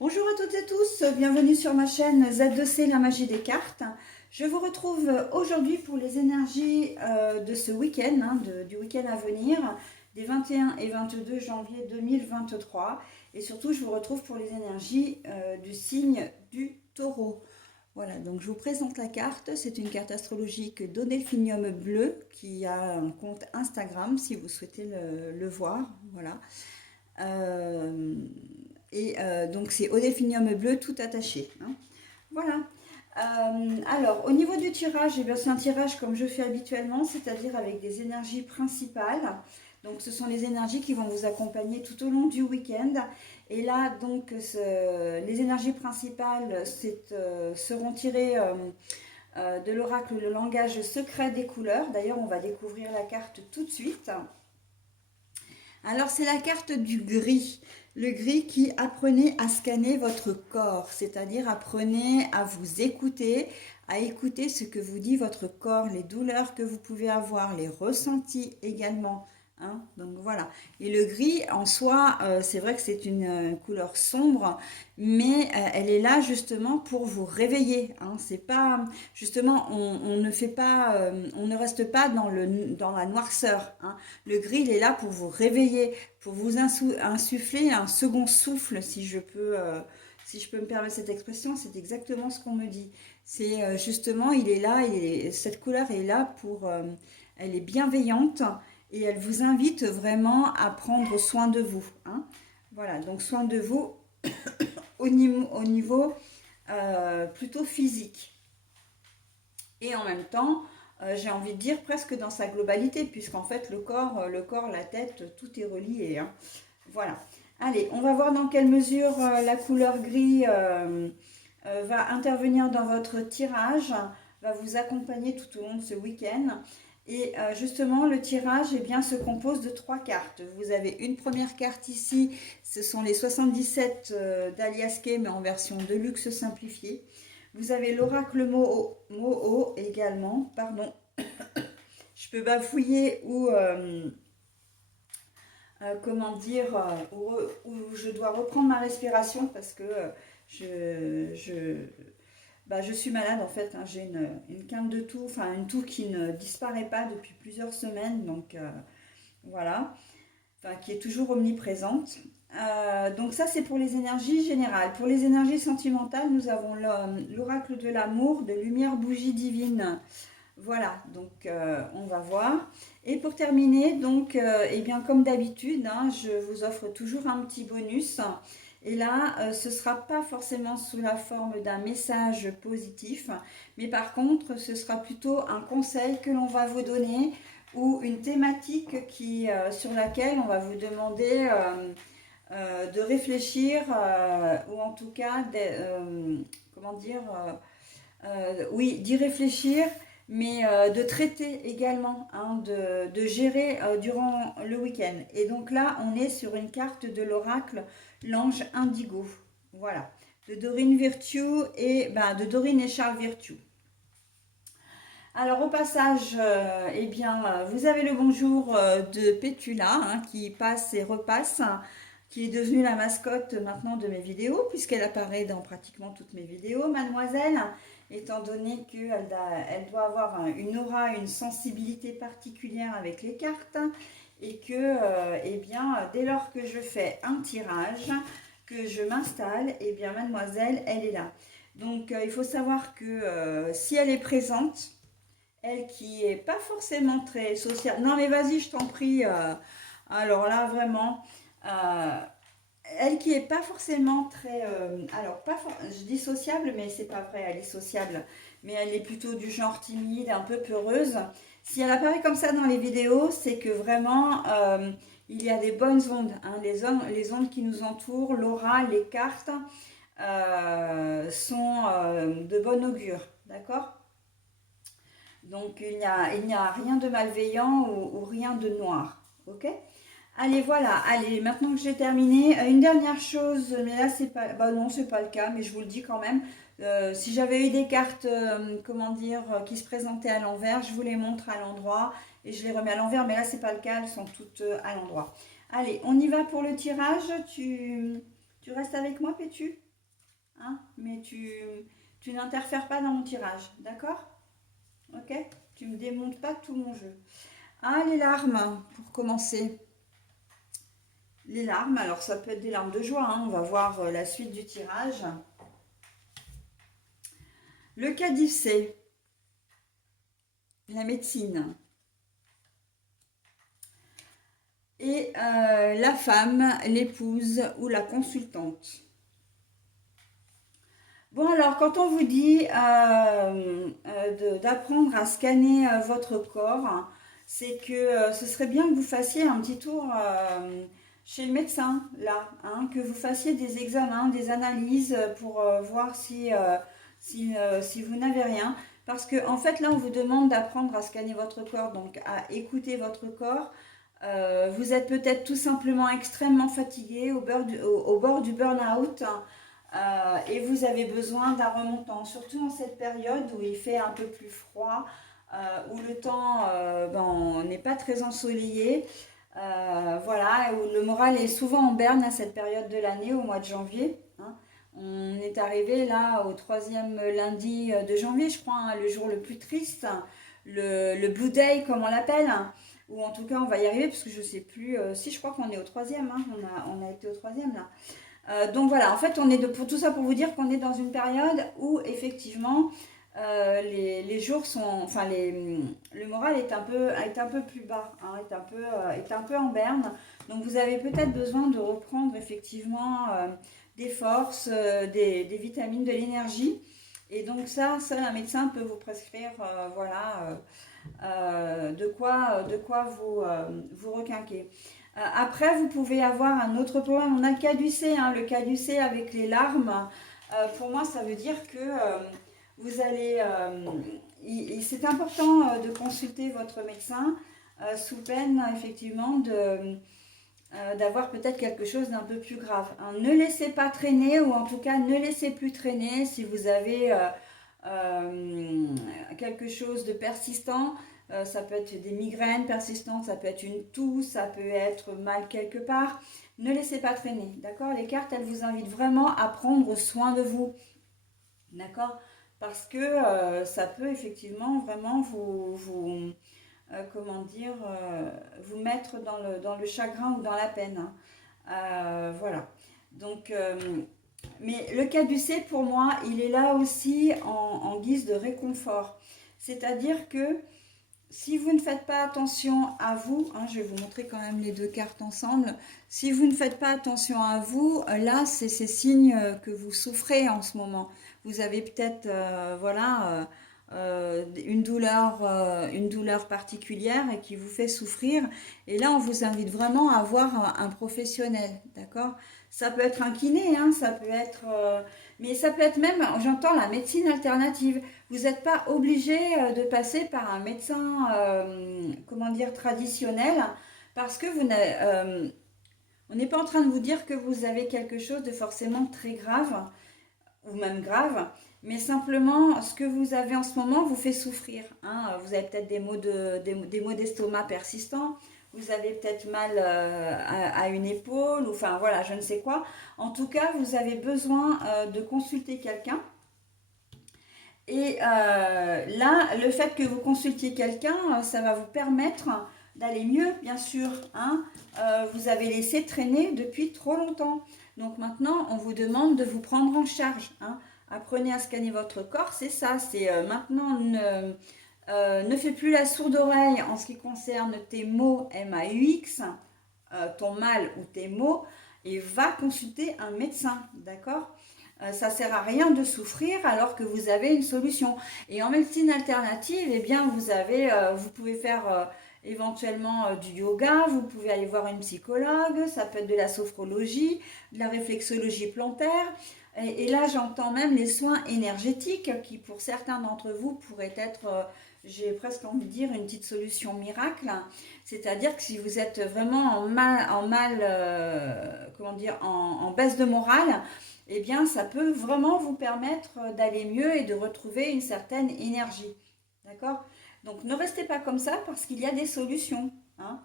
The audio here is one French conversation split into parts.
Bonjour à toutes et tous, bienvenue sur ma chaîne Z2C, la magie des cartes. Je vous retrouve aujourd'hui pour les énergies de ce week-end, du week-end à venir, des 21 et 22 janvier 2023. Et surtout, je vous retrouve pour les énergies du signe du taureau. Voilà, donc je vous présente la carte. C'est une carte astrologique d'Odelphinium Bleu qui a un compte Instagram si vous souhaitez le voir. Voilà. Donc c'est Odelphinium Bleu tout attaché. Voilà. Alors, au niveau du tirage, eh bien, c'est un tirage comme je fais habituellement, c'est-à-dire avec des énergies principales. Donc, ce sont les énergies qui vont vous accompagner tout au long du week-end. Et là, donc, les énergies principales seront tirées de l'oracle Le langage secret des couleurs. D'ailleurs, on va découvrir la carte tout de suite. Alors, c'est la carte du gris. Le gris qui apprenez à scanner votre corps, c'est-à-dire apprenez à vous écouter, à écouter ce que vous dit votre corps, les douleurs que vous pouvez avoir, les ressentis également. Donc voilà. Et le gris en soi, c'est vrai que c'est une couleur sombre, mais elle est là justement pour vous réveiller. C'est pas justement, on ne fait pas, on ne reste pas dans la noirceur. Le gris, il est là pour vous réveiller, pour vous insuffler un second souffle, si je peux me permettre cette expression. C'est exactement ce qu'on me dit. C'est justement, il est là, cette couleur est là elle est bienveillante et elle vous invite vraiment à prendre soin de vous. Voilà, donc soin de vous au niveau plutôt physique. Et en même temps, j'ai envie de dire presque dans sa globalité, puisqu'en fait le corps, la tête, tout est relié. Voilà. Allez, on va voir dans quelle mesure la couleur gris va intervenir dans votre tirage, va vous accompagner tout au long de ce week-end. Et justement, le tirage se compose de 3 cartes. Vous avez une première carte ici, ce sont les 77 d'Alias Kay, mais en version de luxe simplifiée. Vous avez l'oracle Moho également, pardon. Je peux bafouiller ou comment dire, où je dois reprendre ma respiration parce que je suis malade en fait. J'ai une quinte de toux, enfin une toux qui ne disparaît pas depuis plusieurs semaines, donc voilà, enfin qui est toujours omniprésente. Donc ça c'est pour les énergies générales. Pour les énergies sentimentales, nous avons l'oracle de l'amour, de lumière bougie divine. Voilà, donc on va voir. Et pour terminer, donc, comme d'habitude, je vous offre toujours un petit bonus. Et là, ce ne sera pas forcément sous la forme d'un message positif, mais par contre, ce sera plutôt un conseil que l'on va vous donner ou une thématique sur laquelle on va vous demander de réfléchir ou en tout cas, oui, d'y réfléchir mais de traiter également, de gérer durant le week-end. Et donc là, on est sur une carte de l'oracle, l'ange indigo. Voilà, de Dorine Virtue et de Dorine et Charles Virtue. Alors au passage, vous avez le bonjour de Pétula qui passe et repasse, qui est devenue la mascotte maintenant de mes vidéos, puisqu'elle apparaît dans pratiquement toutes mes vidéos, mademoiselle, étant donné qu'elle doit avoir une aura, une sensibilité particulière avec les cartes, et que, dès lors que je fais un tirage, que je m'installe, mademoiselle, elle est là. Donc, il faut savoir que si elle est présente, elle qui est pas forcément très sociale. Non mais vas-y, je t'en prie. Alors là, vraiment, elle qui est pas forcément très... je dis sociable, mais c'est pas vrai, elle est sociable. Mais elle est plutôt du genre timide, un peu peureuse. Si elle apparaît comme ça dans les vidéos, c'est que vraiment, il y a des bonnes ondes. Les ondes qui nous entourent, l'aura, les cartes, sont de bon augure. D'accord ? Donc, il n'y a rien de malveillant ou rien de noir. Ok ? Allez, voilà. Allez, maintenant que j'ai terminé, une dernière chose, mais là, c'est pas... Bah non, c'est pas le cas, mais je vous le dis quand même. Si j'avais eu des cartes, qui se présentaient à l'envers, je vous les montre à l'endroit et je les remets à l'envers, mais là, c'est pas le cas, elles sont toutes à l'endroit. Allez, on y va pour le tirage. Tu restes avec moi, Pétu ? hein, mais tu n'interfères pas dans mon tirage, d'accord? Ok? Tu me démontes pas tout mon jeu. Ah, les larmes, pour commencer. Les larmes, alors ça peut être des larmes de joie, hein, on va voir la suite du tirage. Le caducée, la médecine. Et la femme, l'épouse ou la consultante. Bon, alors, quand on vous dit d'apprendre à scanner votre corps, c'est que ce serait bien que vous fassiez un petit tour chez le médecin, là, hein, que vous fassiez des examens, des analyses pour voir si vous n'avez rien. Parce que, en fait, là, on vous demande d'apprendre à scanner votre corps, donc à écouter votre corps. Vous êtes peut-être tout simplement extrêmement fatigué au bord du burn-out. Et vous avez besoin d'un remontant, surtout en cette période où il fait un peu plus froid, où le temps n'est pas très ensoleillé, voilà, où le moral est souvent en berne à cette période de l'année, au mois de janvier, hein. On est arrivé là au troisième lundi de janvier, je crois, hein, le jour le plus triste, le Blue Day comme on l'appelle, hein, ou en tout cas on va y arriver parce que je sais plus, si je crois qu'on est au troisième, hein, on a été au troisième là. Donc voilà, en fait, pour tout ça pour vous dire qu'on est dans une période où effectivement les jours sont, enfin le moral est un peu plus bas, hein, est un peu en berne. Donc vous avez peut-être besoin de reprendre effectivement des forces, des vitamines, de l'énergie. Et donc ça, seul un médecin peut vous prescrire, voilà, de quoi vous requinquer. Après, vous pouvez avoir un autre problème. On a le caducée, hein, le caducée avec les larmes. Pour moi, ça veut dire que vous allez... c'est important de consulter votre médecin sous peine, effectivement, d'avoir peut-être quelque chose d'un peu plus grave, hein. Ne laissez pas traîner, ou en tout cas, ne laissez plus traîner si vous avez quelque chose de persistant. Ça peut être des migraines persistantes, ça peut être une toux, ça peut être mal quelque part. Ne laissez pas traîner, d'accord? Les cartes, elles vous invitent vraiment à prendre soin de vous, d'accord? Parce que ça peut effectivement vraiment comment dire, vous mettre dans le chagrin ou dans la peine, hein. Voilà. Donc, mais le caducée, pour moi, il est là aussi en guise de réconfort. C'est-à-dire que si vous ne faites pas attention à vous, hein, je vais vous montrer quand même les deux cartes ensemble. Si vous ne faites pas attention à vous, là, c'est ces signes que vous souffrez en ce moment. Vous avez peut-être, voilà, une douleur particulière et qui vous fait souffrir. Et là, on vous invite vraiment à voir un professionnel, d'accord? Ça peut être un kiné, hein, ça peut être, mais ça peut être même, j'entends la médecine alternative. Vous n'êtes pas obligé de passer par un médecin, comment dire, traditionnel, parce que on n'est pas en train de vous dire que vous avez quelque chose de forcément très grave, ou même grave, mais simplement ce que vous avez en ce moment vous fait souffrir, hein. Vous avez peut-être des maux d'estomac persistants, vous avez peut-être mal à une épaule, ou enfin voilà, je ne sais quoi. En tout cas, vous avez besoin de consulter quelqu'un. Et là, le fait que vous consultiez quelqu'un, ça va vous permettre d'aller mieux, bien sûr, hein. Vous avez laissé traîner depuis trop longtemps. Donc maintenant, on vous demande de vous prendre en charge, hein. Apprenez à scanner votre corps, c'est ça. C'est maintenant, ne fais plus la sourde oreille en ce qui concerne tes maux MAUX, ton mal ou tes maux, et va consulter un médecin, d'accord? Ça sert à rien de souffrir alors que vous avez une solution. Et en médecine alternative, eh bien, vous pouvez faire éventuellement du yoga, vous pouvez aller voir une psychologue, ça peut être de la sophrologie, de la réflexologie plantaire. Et là, j'entends même les soins énergétiques qui, pour certains d'entre vous, pourraient être, j'ai presque envie de dire, une petite solution miracle. C'est-à-dire que si vous êtes vraiment comment dire, en baisse de morale, eh bien, ça peut vraiment vous permettre d'aller mieux et de retrouver une certaine énergie. D'accord? Donc, ne restez pas comme ça parce qu'il y a des solutions, hein.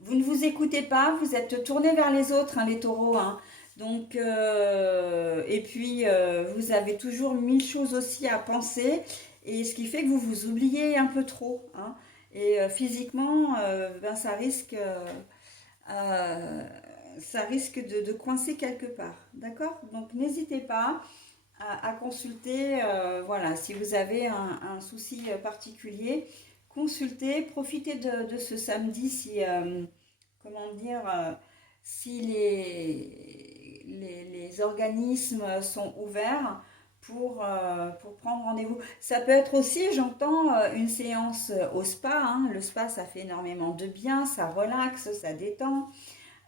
Vous ne vous écoutez pas, vous êtes tourné vers les autres, hein, les taureaux, hein. Donc, et puis, vous avez toujours mille choses aussi à penser, et ce qui fait que vous vous oubliez un peu trop, hein. Et physiquement, ben, euh, ça risque de coincer quelque part, d'accord? Donc, n'hésitez pas à consulter, voilà, si vous avez un souci particulier, consultez, profitez de ce samedi si, comment dire, si les organismes sont ouverts pour prendre rendez-vous. Ça peut être aussi, j'entends, une séance au spa, hein. Le spa, ça fait énormément de bien, ça relaxe, ça détend.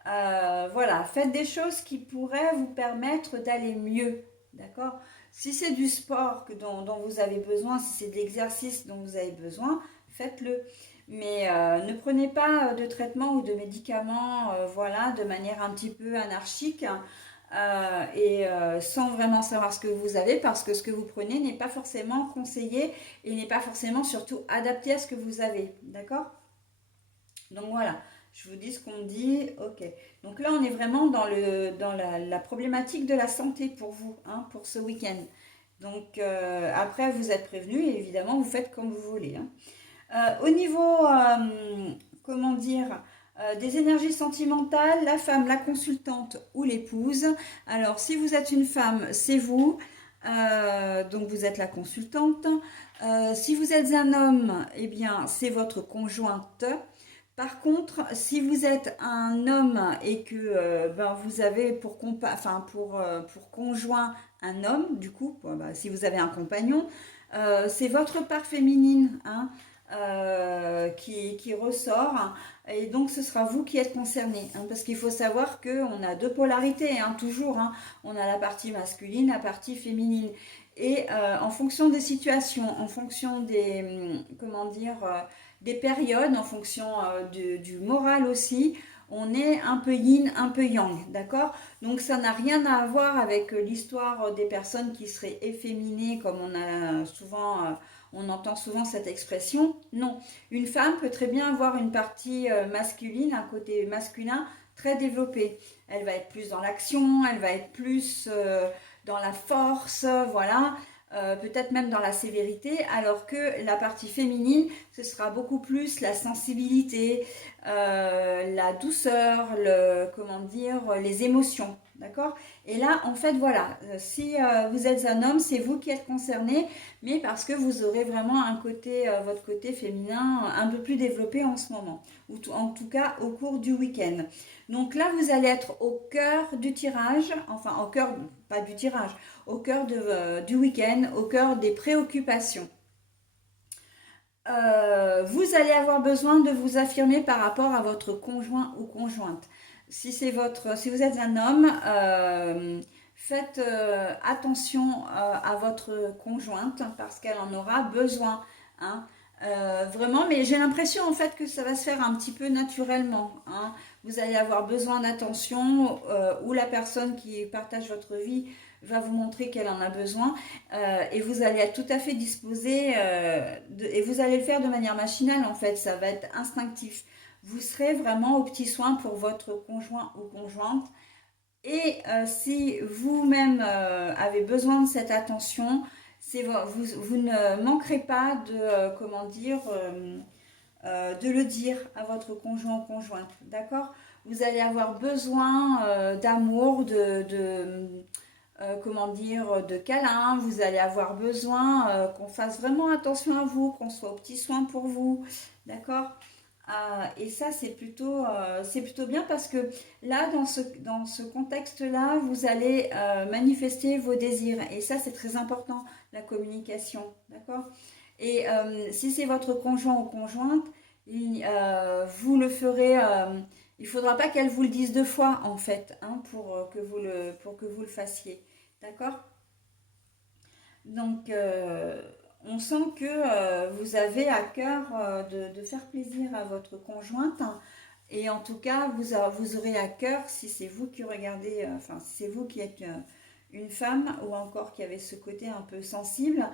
Voilà, faites des choses qui pourraient vous permettre d'aller mieux, d'accord? Si c'est du sport dont vous avez besoin, si c'est de l'exercice dont vous avez besoin, faites-le. Mais ne prenez pas de traitement ou de médicaments, voilà, de manière un petit peu anarchique, et sans vraiment savoir ce que vous avez, parce que ce que vous prenez n'est pas forcément conseillé et n'est pas forcément surtout adapté à ce que vous avez, d'accord? Donc voilà, je vous dis ce qu'on me dit, ok. Donc là, on est vraiment dans la problématique de la santé pour vous, hein, pour ce week-end. Donc après, vous êtes prévenus et évidemment, vous faites comme vous voulez, hein. Au niveau, comment dire, des énergies sentimentales, la femme, la consultante ou l'épouse. Alors, si vous êtes une femme, c'est vous. Donc, vous êtes la consultante. Si vous êtes un homme, eh bien, c'est votre conjointe. Par contre, si vous êtes un homme et que ben, vous avez pour conjoint un homme, du coup, bon, bah, si vous avez un compagnon, c'est votre part féminine, hein, qui ressort. Et donc, ce sera vous qui êtes concerné, hein, parce qu'il faut savoir qu'on a deux polarités, hein, toujours, hein. On a la partie masculine, la partie féminine. Et en fonction des situations, en fonction comment dire, des périodes, en fonction du moral aussi, on est un peu yin, un peu yang, d'accord? Donc ça n'a rien à voir avec l'histoire des personnes qui seraient efféminées, comme on entend souvent cette expression. Non, une femme peut très bien avoir une partie masculine, un côté masculin très développé. Elle va être plus dans l'action, elle va être plus dans la force, voilà. Peut-être même dans la sévérité, alors que la partie féminine, ce sera beaucoup plus la sensibilité, la douceur, comment dire, les émotions, d'accord? Et là, en fait, voilà, si vous êtes un homme, c'est vous qui êtes concerné, mais parce que vous aurez vraiment votre côté féminin un peu plus développé en ce moment, ou en tout cas au cours du week-end. Donc là, vous allez être au cœur du tirage, enfin au cœur, pas du tirage, au cœur du week-end, au cœur des préoccupations. Vous allez avoir besoin de vous affirmer par rapport à votre conjoint ou conjointe. Si vous êtes un homme, faites attention à votre conjointe parce qu'elle en aura besoin, hein. Vraiment, mais j'ai l'impression en fait que ça va se faire un petit peu naturellement, hein. Vous allez avoir besoin d'attention, ou la personne qui partage votre vie va vous montrer qu'elle en a besoin, et vous allez être tout à fait disposé, et vous allez le faire de manière machinale en fait, ça va être instinctif. Vous serez vraiment au petit soin pour votre conjoint ou conjointe. Et si vous-même avez besoin de cette attention, vous ne manquerez pas comment dire, de le dire à votre conjoint ou conjointe, d'accord? Vous allez avoir besoin d'amour, comment dire, de câlins. Vous allez avoir besoin qu'on fasse vraiment attention à vous, qu'on soit au petit soin pour vous, d'accord? Et ça, c'est plutôt bien parce que là, dans ce contexte-là, vous allez manifester vos désirs. Et ça, c'est très important, la communication, d'accord? Et si c'est votre conjoint ou conjointe, vous le ferez. Il ne faudra pas qu'elle vous le dise deux fois, en fait, hein, pour que vous le fassiez. D'accord? Donc, on sent que vous avez à cœur de faire plaisir à votre conjointe, hein. Et en tout cas, vous aurez à cœur, si c'est vous qui regardez, enfin, si c'est vous qui êtes une femme ou encore qui avez ce côté un peu sensible,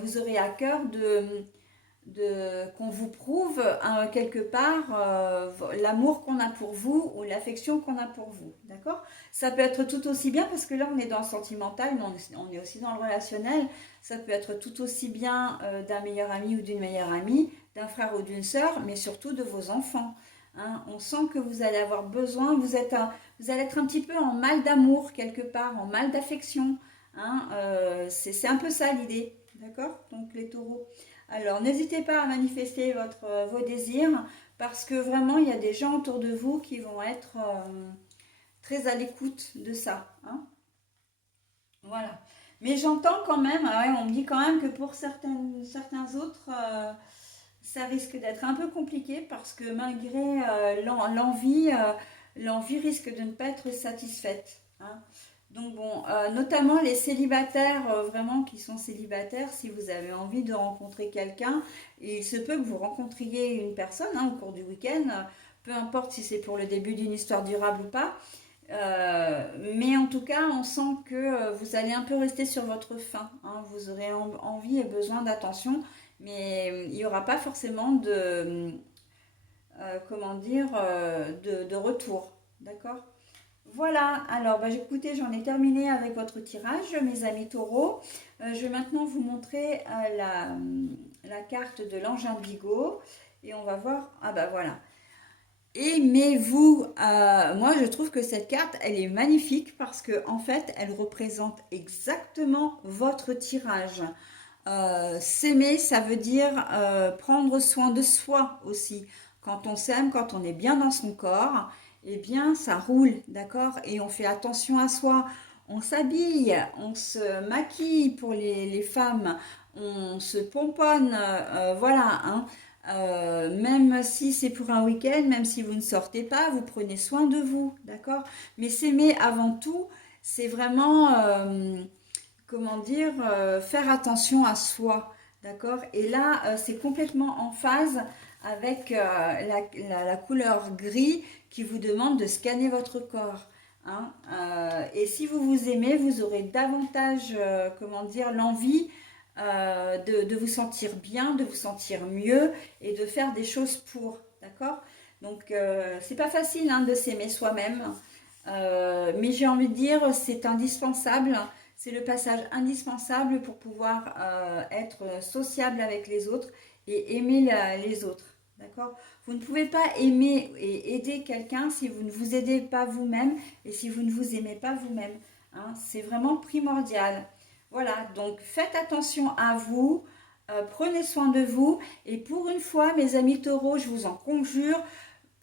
vous aurez à cœur qu'on vous prouve quelque part l'amour qu'on a pour vous ou l'affection qu'on a pour vous, d'accord? Ça peut être tout aussi bien, parce que là on est dans le sentimental, mais on est aussi dans le relationnel. Ça peut être tout aussi bien d'un meilleur ami ou d'une meilleure amie, d'un frère ou d'une sœur, mais surtout de vos enfants. Hein. On sent que vous allez avoir besoin, vous allez être un petit peu en mal d'amour quelque part, en mal d'affection. Hein. C'est un peu ça l'idée, d'accord? Donc les taureaux. Alors, n'hésitez pas à manifester vos désirs, parce que vraiment, il y a des gens autour de vous qui vont être très à l'écoute de ça. Hein. Voilà. Mais j'entends quand même, ouais, on me dit quand même que pour certains autres, ça risque d'être un peu compliqué, parce que malgré l'envie risque de ne pas être satisfaite. Hein. Donc bon, notamment les célibataires, vraiment qui sont célibataires, si vous avez envie de rencontrer quelqu'un, il se peut que vous rencontriez une personne hein, au cours du week-end, peu importe si c'est pour le début d'une histoire durable ou pas, mais en tout cas, on sent que vous allez un peu rester sur votre faim. Hein, vous aurez envie et besoin d'attention, mais il n'y aura pas forcément comment dire, de retour. D'accord? Voilà, alors bah, écoutez, j'en ai terminé avec votre tirage, mes amis taureaux. Je vais maintenant vous montrer la carte de l'ange indigo. Et on va voir, ah bah voilà. Aimez-vous, moi je trouve que cette carte, elle est magnifique, parce que en fait, elle représente exactement votre tirage. S'aimer, ça veut dire prendre soin de soi aussi. Quand on s'aime, quand on est bien dans son corps, eh bien ça roule, d'accord? Et on fait attention à soi. On s'habille, on se maquille pour les femmes, on se pomponne, voilà, hein. Même si c'est pour un week-end, même si vous ne sortez pas, vous prenez soin de vous, d'accord? Mais s'aimer avant tout, c'est vraiment comment dire, faire attention à soi, d'accord? Et là, c'est complètement en phase avec la couleur gris qui vous demande de scanner votre corps. Hein. Et si vous vous aimez, vous aurez davantage, comment dire, l'envie de vous sentir bien, de vous sentir mieux et de faire des choses pour, d'accord? Donc, c'est pas facile hein, de s'aimer soi-même, mais j'ai envie de dire, c'est indispensable. C'est le passage indispensable pour pouvoir être sociable avec les autres et aimer les autres. D'accord? Vous ne pouvez pas aimer et aider quelqu'un si vous ne vous aidez pas vous-même et si vous ne vous aimez pas vous-même. Hein, c'est vraiment primordial. Voilà, donc faites attention à vous, prenez soin de vous, et pour une fois, mes amis taureaux, je vous en conjure,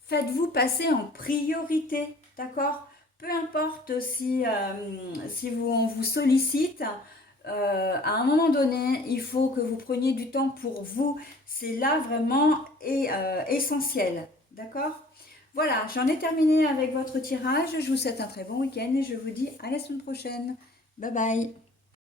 faites-vous passer en priorité. D'accord? Peu importe si on vous sollicite, à un moment donné, il faut que vous preniez du temps pour vous. C'est là vraiment essentiel. D'accord? Voilà, j'en ai terminé avec votre tirage. Je vous souhaite un très bon week-end et je vous dis à la semaine prochaine. Bye bye.